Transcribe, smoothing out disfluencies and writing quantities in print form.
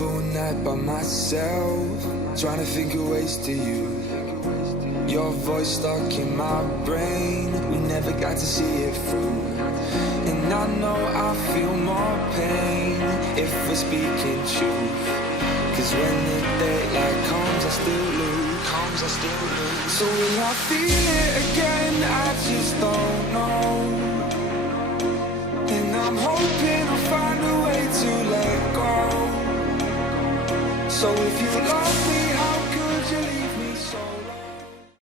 all night by myself, trying to think of ways to you. Your voice stuck in my brain, we never got to see it through. And I know I feel more pain if we're speaking truth. Cause when the daylight comes, I still lose. So will I feel it again? I just don't know. And I'm hoping I'll find a way to let go. So if you love me,